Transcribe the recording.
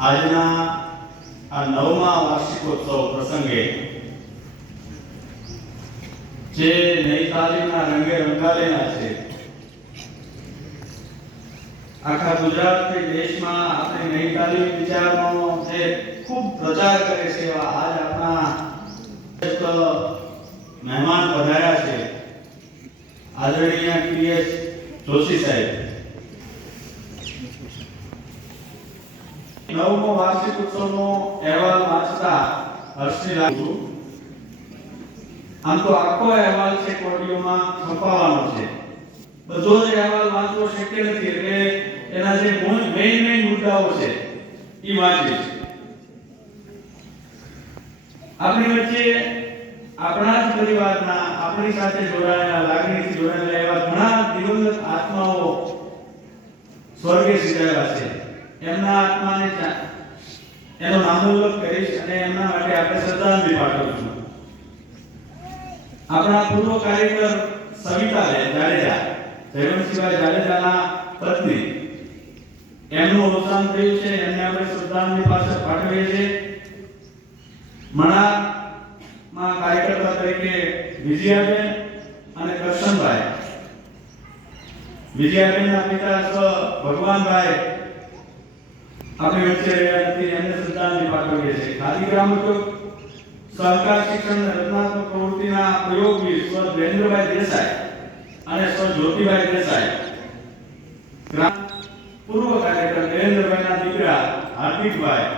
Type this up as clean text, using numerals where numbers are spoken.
આજના આ 9મા વાર્ષિકોત્સવ પ્રસંગે જે નઈ તાલીમના રંગે રંગાલેલા છે, આખા ગુજરાત કે દેશમાં આપણે નઈ તાલીમ વિચારનો જે ખૂબ પ્રચાર કરે છે એવા આજ આપણા મહેમાન પધાર્યા છે આદરણીય પીએસ જોશી સાહેબ. 9મો વાર્ષિક ઉત્સવનો અહેવાલ વાંચતા હર્ષની લાગુ. આમ તો આખો અહેવાલ છે ઓડિયોમાં છપાવવાનો છે, બધો જ અહેવાલ વાંચવો શક્ય નથી, એટલે એના જે મેઇન મુદ્દાઓ છે એ વાંચીશ. આપણી વચ્ચે આપણા જ પરિવારના, આપણી સાથે જોડાયેલા, લાગણીથી જોડાયેલા એવા ઘણા દિવંગત આત્માઓ સ્વર્ગે સિધાયેલા છે. એમના આત્માને એનો નામોલ્લેખ કરીશ અને એમના માટે આપણે શ્રદ્ધાંજલિ પાઠવું. આપણા પૂર્વ કાર્યકર સવિતાબેન જાડેજા, જયવંતસિંહભાઈ જાડેજાના પત્ની, એમનું અવસાન થયું છે. એમને આપણે શ્રદ્ધાંજલિ પાઠવીએ છીએ. મણામાં કાર્યકર્તા તરીકે વિજયાબેન અને કરશનભાઈ, વિજયાબેનના પિતા ભગવાનભાઈ આપણી વચ્ચે રહ્યા નથી, એમને શ્રદ્ધાંજલિ પાઠવીએ છીએ. ખાદી ગ્રામ ઉદ્યોગ સહકાર શિક્ષણ રચનાત્મક પ્રવૃત્તિના પ્રયોગવીર સ્વ ધીરેન્દ્રભાઈ દેસાઈ અને સ્વ જ્યોતિભાઈ દેસાઈ, પૂર્વ કાર્યકર ધીરેન્દ્રભાઈના દીકરા હાર્દિકભાઈ,